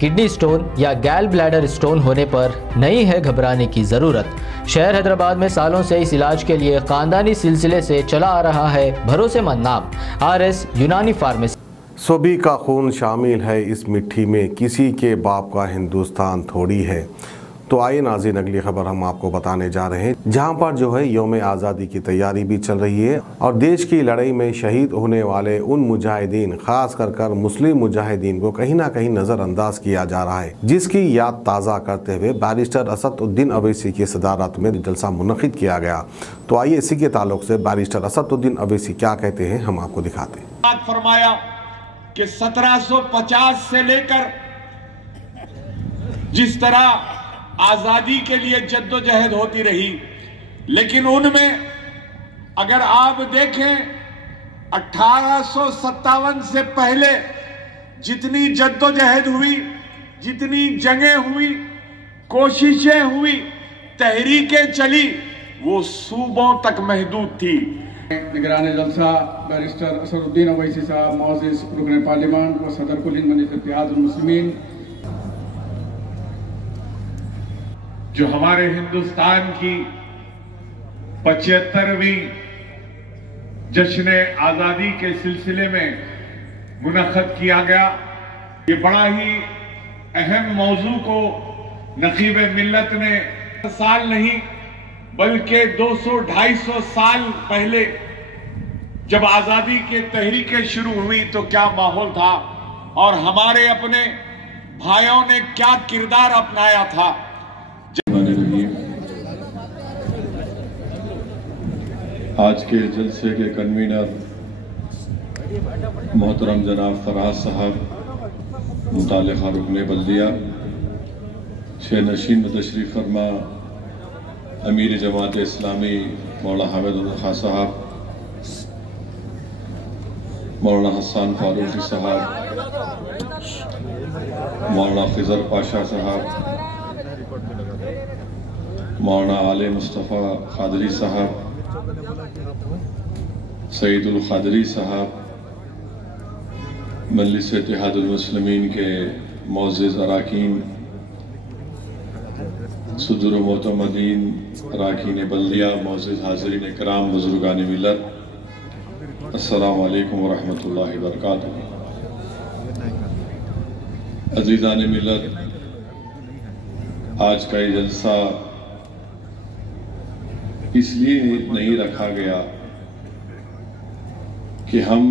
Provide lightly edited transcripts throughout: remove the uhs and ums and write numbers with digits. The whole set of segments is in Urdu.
کڈنی سٹون یا گیل بلیڈر سٹون ہونے پر نہیں ہے گھبرانے کی ضرورت۔ شہر حیدرآباد میں سالوں سے اس علاج کے لیے خاندانی سلسلے سے چلا آ رہا ہے بھروسے مند نام RS یونانی فارمیسی۔ سبھی کا خون شامل ہے اس مٹھی میں، کسی کے باپ کا ہندوستان تھوڑی ہے۔ تو آئیے ناظرین، اگلی خبر ہم آپ کو بتانے جا رہے ہیں، جہاں پر جو ہے یوم آزادی کی تیاری بھی چل رہی ہے اور دیش کی لڑائی میں شہید ہونے والے ان مجاہدین، خاص کر مسلم مجاہدین کو کہیں نہ کہیں نظر انداز کیا جا رہا ہے، جس کی یاد تازہ کرتے ہوئے بیرسٹر اسد الدین اویسی کی صدارت میں جلسہ منعقد کیا گیا۔ تو آئیے اسی کے تعلق سے بیرسٹر اسد الدین اویسی کیا کہتے ہیں، ہم آپ کو دکھاتے ہیں۔ فرمایا کہ 1750 سے لے کر جس طرح آزادی کے لیے جد و جہد ہوتی رہی، لیکن ان میں اگر آپ دیکھیں 1857 سے پہلے جتنی جد و جہد ہوئی، جتنی جنگیں ہوئی، کوششیں ہوئی، تحریکیں چلی، وہ صوبوں تک محدود تھی۔ نگران جلسہ بیرسٹر اسد الدین اویسی صاحب، معزز رکن پارلیمان و صدر کل ہند مجلس اتحاد المسلمین، جو ہمارے ہندوستان کی 75ویں جشن آزادی کے سلسلے میں منعقد کیا گیا، یہ بڑا ہی اہم موضوع کو نقیب ملت نے سال نہیں بلکہ 200-250 سال پہلے جب آزادی کے تحریکیں شروع ہوئی تو کیا ماحول تھا اور ہمارے اپنے بھائیوں نے کیا کردار اپنایا تھا۔ آج کے جلسے کے کنوینر محترم جناب فراز صاحب، متعلقہ رکن بلدیہ، شہ نشین تشریف فرما امیر جماعت اسلامی مولانا حامد اللہ خان صاحب، مولانا حسان فاروقی صاحب، مولانا خضر پاشا صاحب، مولانا آل مصطفیٰ قادری صاحب، سعید القادری صاحب، مجلس اتحاد المسلمین کے معزز اراکین، صدر و معتمدین اراکین بلدیہ، معزز حاضرین کرام، بزرگان ملت، السلام علیکم ورحمۃ اللہ وبرکاتہ۔ عزیزان ملت، آج کا یہ جلسہ اس لیے نہیں رکھا گیا کہ ہم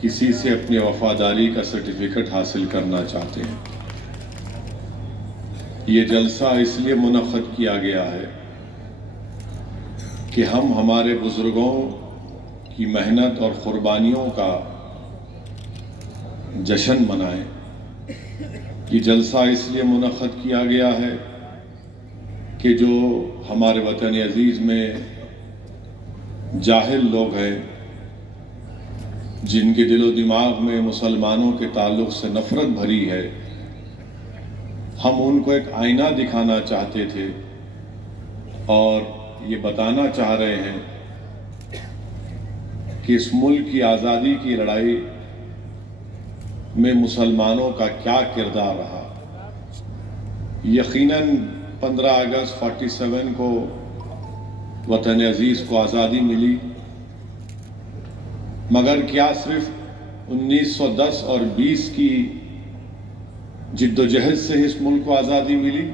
کسی سے اپنی وفاداری کا سرٹیفکیٹ حاصل کرنا چاہتے ہیں۔ یہ جلسہ اس لیے منعقد کیا گیا ہے کہ ہم ہمارے بزرگوں کی محنت اور قربانیوں کا جشن منائیں۔ یہ جلسہ اس لیے منعقد کیا گیا ہے کہ جو ہمارے وطن عزیز میں جاہل لوگ ہیں، جن کے دل و دماغ میں مسلمانوں کے تعلق سے نفرت بھری ہے، ہم ان کو ایک آئینہ دکھانا چاہتے تھے اور یہ بتانا چاہ رہے ہیں کہ اس ملک کی آزادی کی لڑائی میں مسلمانوں کا کیا کردار رہا۔ یقیناً 15 اگست 47 کو وطن عزیز کو آزادی ملی، مگر کیا صرف 1910 اور 20 کی جد و جہد سے اس ملک کو آزادی ملی؟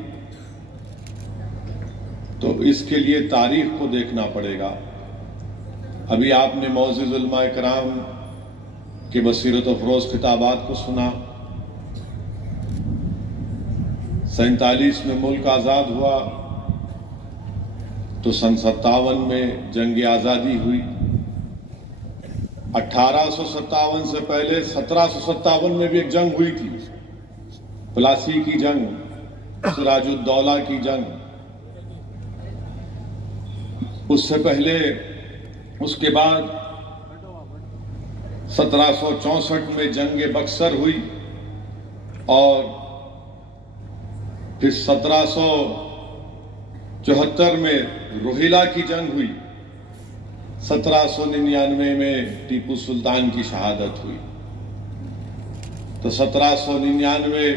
تو اس کے لیے تاریخ کو دیکھنا پڑے گا۔ ابھی آپ نے معزز علماء کرام کے بصیرت افروز خطابات کو سنا۔ 47 میں ملک آزاد ہوا تو سن 57 میں جنگ آزادی ہوئی۔ 1857 سے پہلے 1757 میں بھی ایک جنگ ہوئی تھی، پلاسی کی جنگ، سراج الدولہ کی جنگ۔ اس سے پہلے، اس کے بعد 1764 میں جنگ بکسر ہوئی اور پھر 1774 میں روہیلا کی جنگ ہوئی۔ 1799 میں ٹیپو سلطان کی شہادت ہوئی۔ تو 1799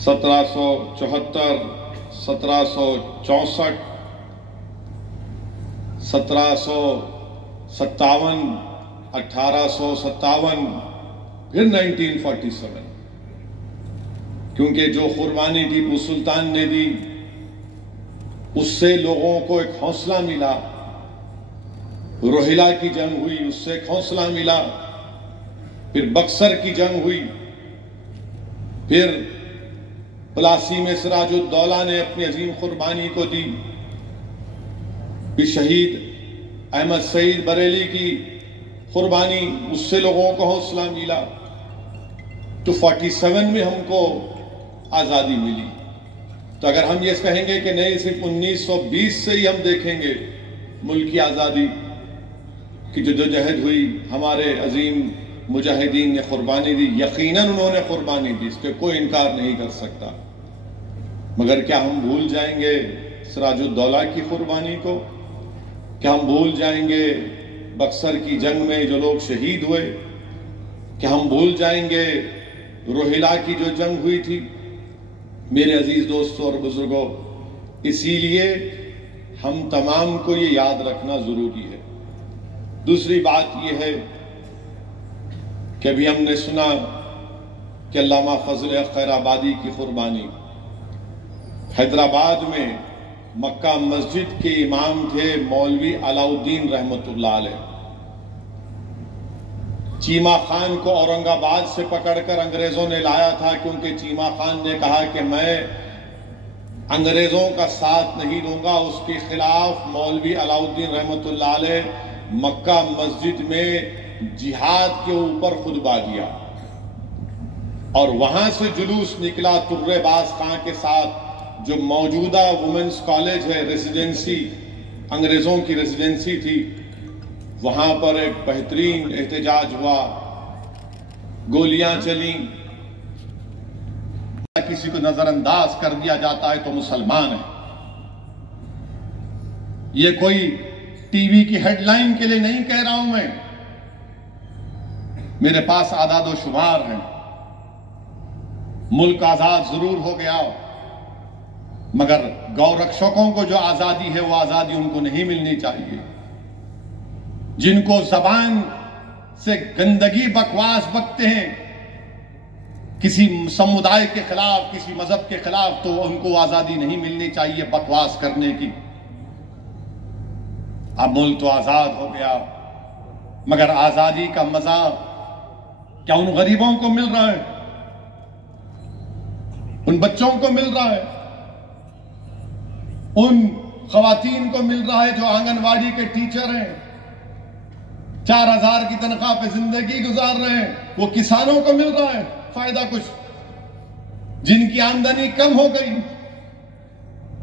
1774 1764 1757 1857 پھر 1947، کیونکہ جو قربانی ٹیپو سلطان نے دی اس سے لوگوں کو ایک حوصلہ ملا، روہیلا کی جنگ ہوئی اس سے ایک حوصلہ ملا، پھر بکسر کی جنگ ہوئی، پھر پلاسی میں سراج الدولہ نے اپنی عظیم قربانی کو دی، پھر شہید احمد سعید بریلی کی قربانی اس سے لوگوں کو حوصلہ ملا، تو 47 میں ہم کو آزادی ملی۔ تو اگر ہم یہ کہیں گے کہ نہیں صرف 1920 سے ہی ہم دیکھیں گے ملک کی آزادی کی جدوجہد ہوئی، ہمارے عظیم مجاہدین نے قربانی دی، یقیناً انہوں نے قربانی دی، اس کے کوئی انکار نہیں کر سکتا، مگر کیا ہم بھول جائیں گے سراج الدولہ کی قربانی کو؟ کیا ہم بھول جائیں گے بکسر کی جنگ میں جو لوگ شہید ہوئے؟ کیا ہم بھول جائیں گے روہیلا کی جو جنگ ہوئی تھی؟ میرے عزیز دوستوں اور بزرگوں، اسی لیے ہم تمام کو یہ یاد رکھنا ضروری ہے۔ دوسری بات یہ ہے کہ ابھی ہم نے سنا کہ علامہ فضل خیر آبادی کی قربانی، حیدرآباد میں مکہ مسجد کے امام تھے مولوی علاء الدین رحمت اللہ علیہ، چیمہ خان کو اورنگ آباد سے پکڑ کر انگریزوں نے لایا تھا، کیونکہ چیمہ خان نے کہا کہ میں انگریزوں کا ساتھ نہیں دوں گا، اس کے خلاف مولوی علاء الدین رحمت اللہ علیہ مکہ مسجد میں جہاد کے اوپر خطبہ دیا، اور وہاں سے جلوس نکلا ترے باز خان کے ساتھ، جو موجودہ وومنز کالج ہے، ریزیڈنسی انگریزوں کی ریزیڈنسی تھی، وہاں پر ایک بہترین احتجاج ہوا، گولیاں چلیں، کسی کو نظر انداز کر دیا جاتا ہے تو مسلمان ہے۔ یہ کوئی ٹی وی کی ہیڈ لائن کے لیے نہیں کہہ رہا ہوں میں، میرے پاس اعداد و شمار ہیں۔ ملک آزاد ضرور ہو گیا، مگر گو رکشکوں کو جو آزادی ہے وہ آزادی ان کو نہیں ملنی چاہیے۔ جن کو زبان سے گندگی بکواس بکتے ہیں کسی سمودائے کے خلاف، کسی مذہب کے خلاف، تو ان کو آزادی نہیں ملنی چاہیے بکواس کرنے کی۔ اب ملک تو آزاد ہو گیا، مگر آزادی کا مزہ کیا ان غریبوں کو مل رہا ہے؟ ان بچوں کو مل رہا ہے؟ ان خواتین کو مل رہا ہے جو آنگن واڑی کے ٹیچر ہیں، 4000 کی تنخواہ پہ زندگی گزار رہے ہیں؟ وہ کسانوں کو مل رہا ہے فائدہ کچھ، جن کی آمدنی کم ہو گئی؟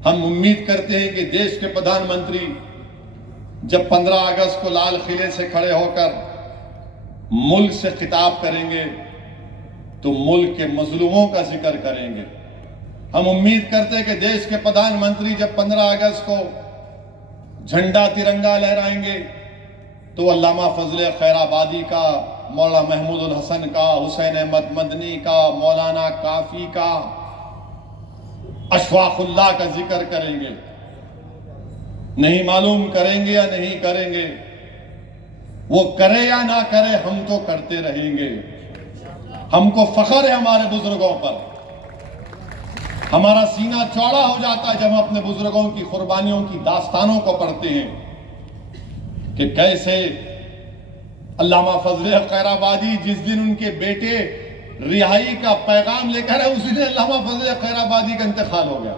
ہم امید کرتے ہیں کہ دیش کے پردھان منتری جب 15 اگست کو لال قلعے سے کھڑے ہو کر ملک سے خطاب کریں گے تو ملک کے مظلوموں کا ذکر کریں گے۔ ہم امید کرتے ہیں کہ دیش کے پردھان منتری جب 15 اگست کو جھنڈا ترنگا لہرائیں گے تو علامہ فضل خیر آبادی کا، مولانا محمود الحسن کا، حسین احمد مدنی کا، مولانا کافی کا، اشفاق اللہ کا ذکر کریں گے۔ نہیں معلوم کریں گے یا نہیں کریں گے، وہ کرے یا نہ کرے ہم تو کرتے رہیں گے۔ ہم کو فخر ہے ہمارے بزرگوں پر، ہمارا سینہ چوڑا ہو جاتا ہے جب ہم اپنے بزرگوں کی قربانیوں کی داستانوں کو پڑھتے ہیں کہ کیسے علامہ فضل خیر آبادی جس دن ان کے بیٹے رہائی کا پیغام لے کر آئے اسی دن علامہ فضل خیر آبادی کا انتقال ہو گیا،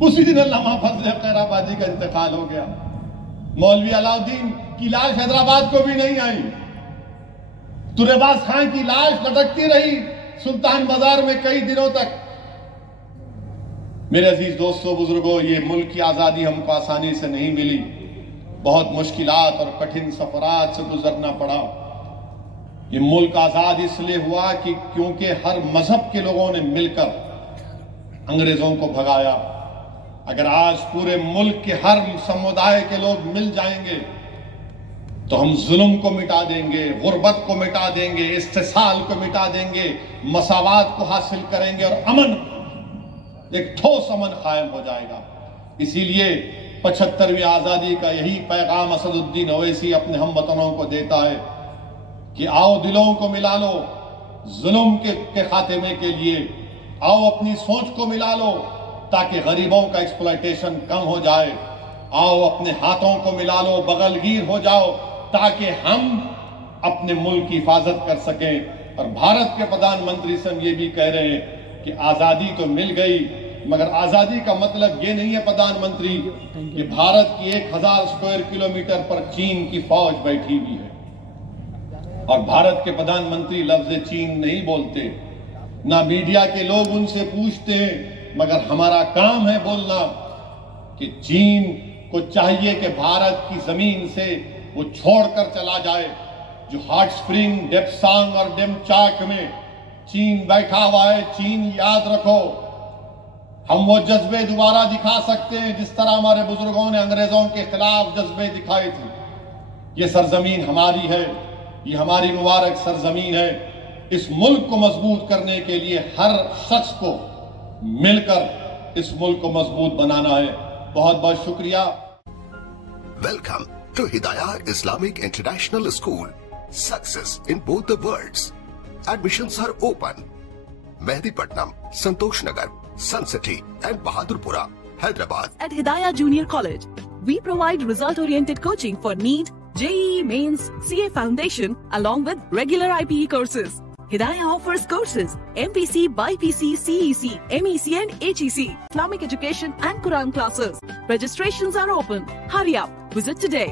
اسی دن علامہ فضل خیر آبادی کا انتقال ہو گیا۔ مولوی علاء الدین کی لاش حیدرآباد کو بھی نہیں آئی، ترے باز خان کی لاش لٹکتی رہی سلطان بازار میں کئی دنوں تک۔ میرے عزیز دوستو بزرگوں، یہ ملک کی آزادی ہم کو آسانی سے نہیں ملی، بہت مشکلات اور کٹھن سفرات سے گزرنا پڑا۔ یہ ملک آزاد اس لیے ہوا کہ کیونکہ ہر مذہب کے لوگوں نے مل کر انگریزوں کو بھگایا۔ اگر آج پورے ملک کے ہر سمودائے کے لوگ مل جائیں گے تو ہم ظلم کو مٹا دیں گے، غربت کو مٹا دیں گے، استحصال کو مٹا دیں گے، مساوات کو حاصل کریں گے، اور امن، ایک ٹھوس امن قائم ہو جائے گا۔ اسی لیے 75ویں آزادی کا یہی پیغام اسد الدین اویسی اپنے ہم وطنوں کو دیتا ہے کہ آؤ دلوں کو ملا لو ظلم کے خاتمے کے لیے، آؤ اپنی سوچ کو ملا لو تاکہ غریبوں کا ایکسپلائٹیشن کم ہو جائے، آؤ اپنے ہاتھوں کو ملا لو، بغل گیر ہو جاؤ تاکہ ہم اپنے ملک کی حفاظت کر سکیں۔ اور بھارت کے پردھان منتری سے ہم یہ بھی کہہ رہے ہیں کہ آزادی تو مل گئی، مگر آزادی کا مطلب یہ نہیں ہے پردھان منتری کہ بھارت کی 1000 اسکوائر کلومیٹر پر چین کی فوج بیٹھی ہوئی ہے، اور بھارت کے پردھان منتری لفظ چین نہیں بولتے، نہ میڈیا کے لوگ ان سے پوچھتے ہیں، مگر ہمارا کام ہے بولنا کہ چین کو چاہیے کہ بھارت کی زمین سے وہ چھوڑ کر چلا جائے۔ جو ہاٹ سپرنگ، ڈیپسانگ اور ڈیمچاک میں چین بیٹھا ہوا ہے، چین یاد رکھو، ہم وہ جذبے دوبارہ دکھا سکتے ہیں جس طرح ہمارے بزرگوں نے انگریزوں کے خلاف جذبے دکھائے تھے۔ یہ سرزمین ہماری ہے، یہ ہماری مبارک سرزمین ہے۔ اس ملک کو مضبوط کرنے کے لیے ہر شخص کو مل کر اس ملک کو مضبوط بنانا ہے۔ بہت بہت شکریہ۔ Welcome to Hidayah Islamic International School. Success in both the worlds. Admissions are open. Mehdipatnam, Santosh Nagar, Sun City and Bahadurpura, Hyderabad. At Hidayah Junior College, we provide result-oriented coaching for NEET, JEE Mains, CA Foundation, along with regular IPE courses. Hidayah offers courses MPC, BIPC, CEC, MEC and HEC, Islamic education and Quran classes. Registrations are open. Hurry up. Visit today.